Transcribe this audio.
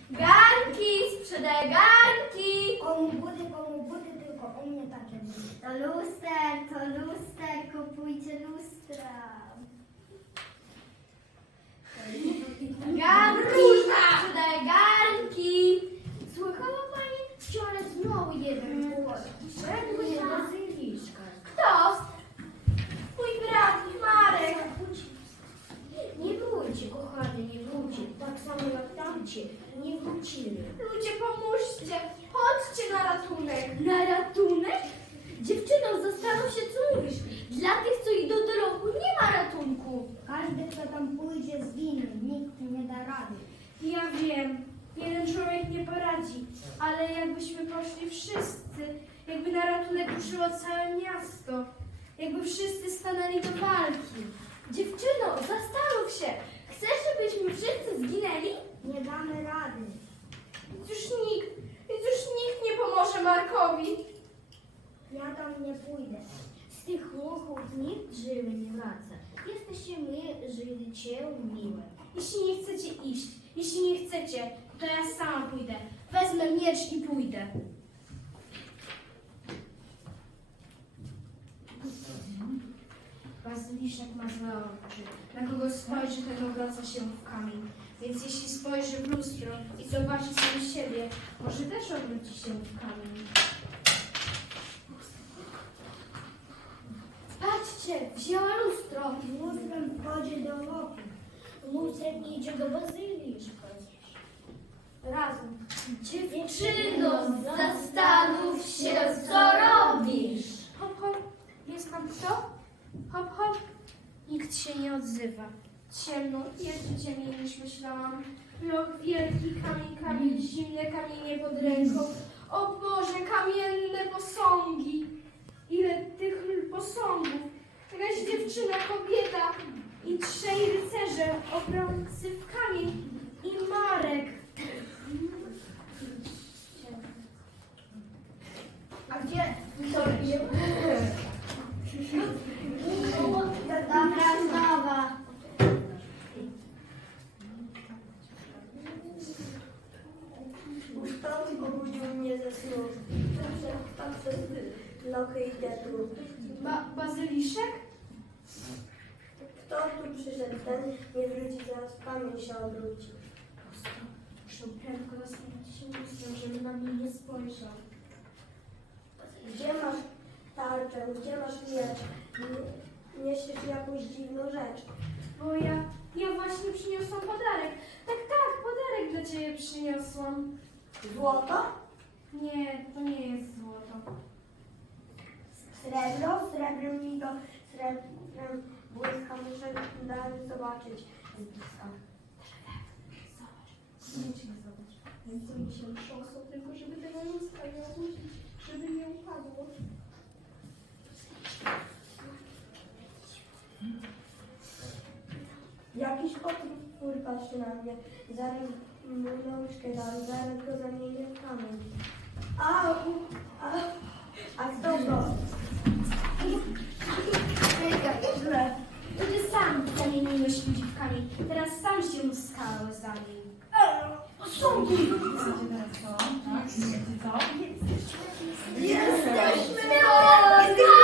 Garnki, sprzedaję garnki. Komu budy, tylko u mnie takie budy. To luster, kupujcie lustra. Garnki, sprzedaję garnki. Słuchała pani? Wczoraj znowu jeden głos. Szedł na bazyliszkę. Kto? Mój brat, Marek. Nie wróci, kochany, nie wróci. Tak samo jak tamci nie wrócili. Ludzie, pomóżcie. Chodźcie na ratunek. Na ratunek? Dziewczyno, zastanów się, co mówisz. Dla tych, co idą do roku, nie ma ratunku. Każdy, kto tam pójdzie, zginie. Nikt nie da rady. Ja wiem, jeden człowiek nie poradzi, ale jakbyśmy poszli wszyscy, jakby na ratunek ruszyło całe miasto, jakby wszyscy stanęli do walki. Dziewczyno, zastanów się, chcesz, żebyśmy wszyscy zginęli? Nie damy rady. Więc już nikt nie pomoże Markowi. Ja tam nie pójdę. Z tych łochów nikt żywy nie wraca. Jesteście my, życie miłe. Jeśli nie chcecie iść, jeśli nie chcecie, to ja sama pójdę. Wezmę miecz i pójdę. Bazyliszek ma złe oczy. Na kogo spojrzy, ten obraca się w kamień. Więc jeśli spojrzy w lustro i zobaczy sam siebie, może też obróci się w kamień. Patrzcie, wzięła lustro. Lustrem wchodzi do łoku. Lustrem idzie do bazyliszka. Razem. Dziewczyno, zastanów się, co robisz. Hop, hop. Jest tam kto? Hop, hop. Nikt się nie odzywa. Ciemno, jeszcze ciemniej niż myślałam. Blok wielki, kamień, zimne kamienie pod ręką. O Boże, kamienne posągi. Ile tych posągów. Jakaś dziewczyna, kobieta i trzej rycerze, obrońcy w kamień i Marek. A gdzie Wiktoria? Dobra sprawa. Ustąd obudził mnie ze snu. Tam przez lochy idę tu. Bazyliszek? Kto tu przyszedł, ten nie wróci, zaraz pamięć się obróci. Muszę prędko zastanowić się lustrem, żeby na mnie nie spojrzał. Gdzie masz tarczę, gdzie masz miecz? Niesiesz jakąś dziwną rzecz. Bo ja właśnie przyniosłam podarek. Tak, podarek dla ciebie przyniosłam. Złoto? Nie, to nie jest złoto. Srebro? Srebrem mi to srebrem błyska. Muszę dalej zobaczyć. Z bliska. Koniecznie zobacz. Więc mi się trząsło, tylko żeby tego lustra nie obudzić, żeby nie upadło. Jakiś potwór patrzy na mnie. Zaraz mu nóżkę dam, zaraz go zamienię w kamień. A kto to? To ty sam zamieniłeś ludzi w kamień. Teraz sam się w skałę zamień. Jesteśmy No,